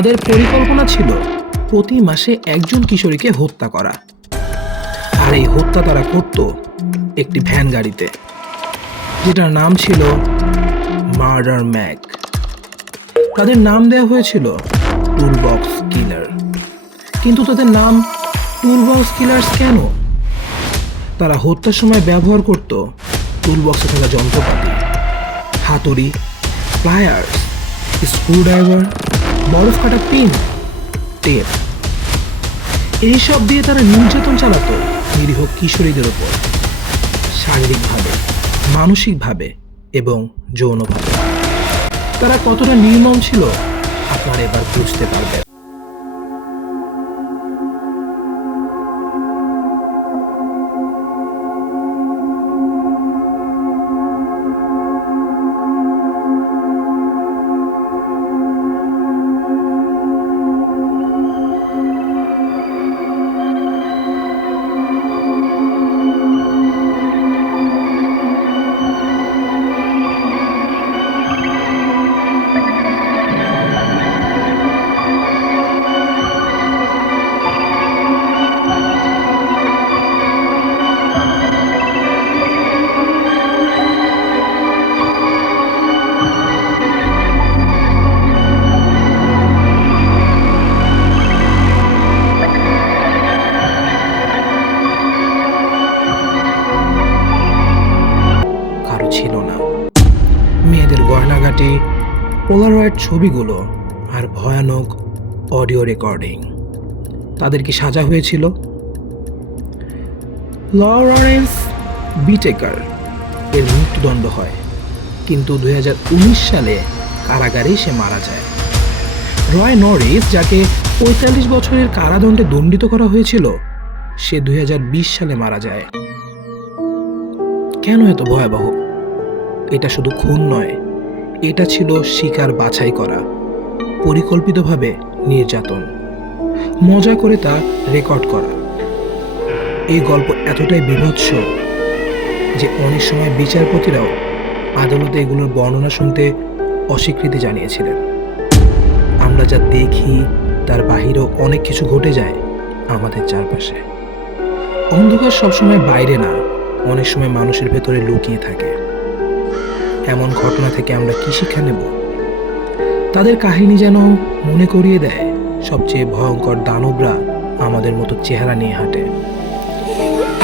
তাদের পরিকল্পনা ছিল প্রতি মাসে একজন কিশোরীকে হত্যা করা। আর এই হত্যা তারা করত একটি ভ্যান গাড়িতে, যেটার নাম ছিল মার্ডার ম্যাক তাদের নাম দেওয়া হয়েছিল টুলবক্স কিলার। কিন্তু তাদের নাম টুলবক্স কিলার্স কেন? তারা হত্যার সময় ব্যবহার করত টুলবক্সে থাকা যন্ত্রপাতি, হাতুড়ি, প্লায়ার্স, স্ক্রুড্রাইভার বরফ কাটা পিন টেপ এইসব দিয়ে তারা নির্যাতন চালাতো নিরীহ কিশোরীদের ওপর, শারীরিকভাবে, মানসিকভাবে এবং যৌনভাবে। তারা কতটা নির্মম ছিল আপনারা এবার বুঝতে পারবেন। গয়নাগাটি পোলারয়েড ছবিগুলো আর ভয়ানক অডিও রেকর্ডিং। তাদের কি সাজা হয়েছিল? লরেন্স বিটেকার এর মৃত্যুদণ্ড হয়, কিন্তু দুই হাজার উনিশ সালে কারাগারে সে মারা যায়। রয় নরিস, যাকে পঁয়তাল্লিশ বছরের কারাদণ্ডে দণ্ডিত করা হয়েছিল, সে দুই হাজার বিশ সালে মারা যায়। কেন এত ভয়াবহ? এটা শুধু খুন নয় এটা ছিল শিকার বাছাই করা, পরিকল্পিতভাবে নির্যাতন। মজা করে তা রেকর্ড করা। এই গল্প এতটাই বিভৎস যে অনেক সময় বিচারপতিরাও আদালতে এগুলোর বর্ণনা শুনতে অস্বীকৃতি জানিয়েছিলেন। আমরা যা দেখি, তার বাহিরেও অনেক কিছু ঘটে যায় আমাদের চারপাশে। অন্ধকার সবসময় বাইরে না, অনেক সময় মানুষের ভেতরে লুকিয়ে থাকে। এমন ঘটনা থেকে আমরা কি শিক্ষা নেব? তাদের কাহিনী যেন মনে করিয়ে দেয়, সবচেয়ে ভয়ঙ্কর দানবরা আমাদের মতো চেহারা নিয়ে হাঁটে।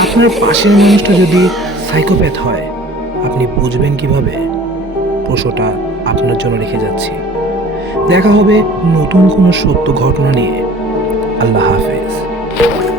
আপনার পাশের মানুষটা যদি সাইকোপ্যাথ হয়, আপনি বুঝবেন কীভাবে? প্রশ্নটা আপনার জন্য রেখে যাচ্ছি। দেখা হবে নতুন কোনো সত্য ঘটনা নিয়ে। আল্লাহ হাফেজ।